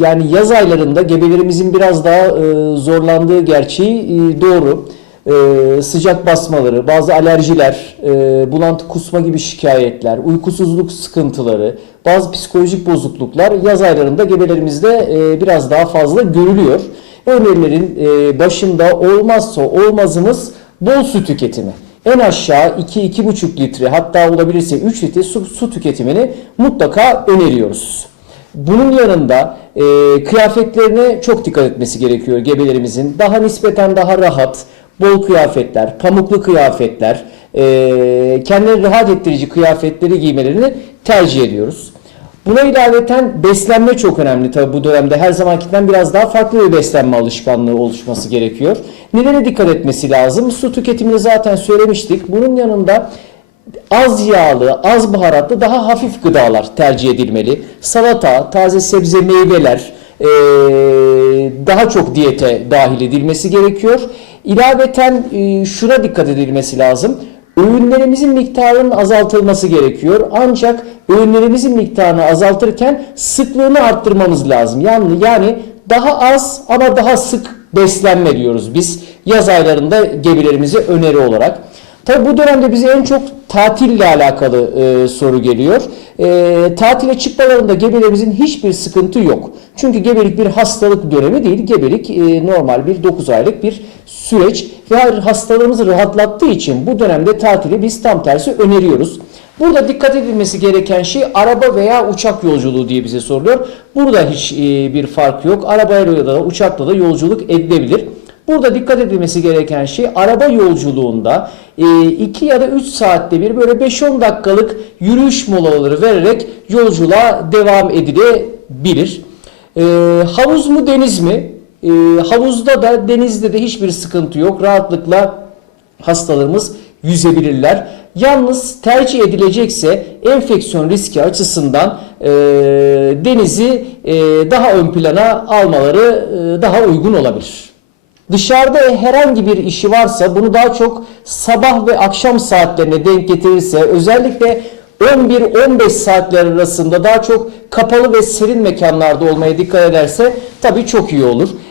yani yaz aylarında gebelerimizin biraz daha e, zorlandığı gerçeği e, doğru. E, sıcak basmaları, bazı alerjiler, e, bulantı kusma gibi şikayetler, uykusuzluk sıkıntıları, bazı psikolojik bozukluklar yaz aylarında gebelerimizde e, biraz daha fazla görülüyor. Önerilerin e, başında olmazsa olmazımız bol su tüketimi. En aşağı 2-2,5 litre hatta olabilirse 3 litre su, su tüketimini mutlaka öneriyoruz. Bunun yanında e, kıyafetlerine çok dikkat etmesi gerekiyor gebelerimizin. Daha nispeten daha rahat, bol kıyafetler, pamuklu kıyafetler, e, kendilerini rahat ettirici kıyafetleri giymelerini tercih ediyoruz. Buna ilaveten beslenme çok önemli tabi bu dönemde. Her zamankinden biraz daha farklı bir beslenme alışkanlığı oluşması gerekiyor. Nelere dikkat etmesi lazım? Su tüketimini zaten söylemiştik. Bunun yanında az yağlı, az baharatlı, daha hafif gıdalar tercih edilmeli. Salata, taze sebze, meyveler eee, daha çok diyete dahil edilmesi gerekiyor. İlaveten eee, şuna dikkat edilmesi lazım. Öğünlerimizin miktarının azaltılması gerekiyor. Ancak öğünlerimizin miktarını azaltırken sıklığını arttırmamız lazım. Yani yani daha az ama daha sık beslenme diyoruz biz yaz aylarında gebelerimize öneri olarak. Tabi bu dönemde bize en çok tatille alakalı e, soru geliyor. E, tatile çıkmalarında gebelerimizin hiçbir sıkıntı yok. Çünkü gebelik bir hastalık dönemi değil. Gebelik e, normal bir 9 aylık bir süreç ve hastalığımızı rahatlattığı için bu dönemde tatili biz tam tersi öneriyoruz. Burada dikkat edilmesi gereken şey araba veya uçak yolculuğu diye bize soruluyor. Burada hiç e, bir fark yok. Arabayla da uçakla da yolculuk edilebilir. Burada dikkat edilmesi gereken şey araba yolculuğunda 2 ya da 3 saatte bir böyle 5-10 dakikalık yürüyüş molaları vererek yolculuğa devam edilebilir. E, havuz mu deniz mi? E, havuzda da denizde de hiçbir sıkıntı yok. Rahatlıkla hastalarımız yüzebilirler. Yalnız tercih edilecekse enfeksiyon riski açısından e, denizi e, daha ön plana almaları e, daha uygun olabilir. Dışarıda herhangi bir işi varsa bunu daha çok sabah ve akşam saatlerine denk getirirse özellikle 11-15 saatler arasında daha çok kapalı ve serin mekanlarda olmaya dikkat ederse tabii çok iyi olur.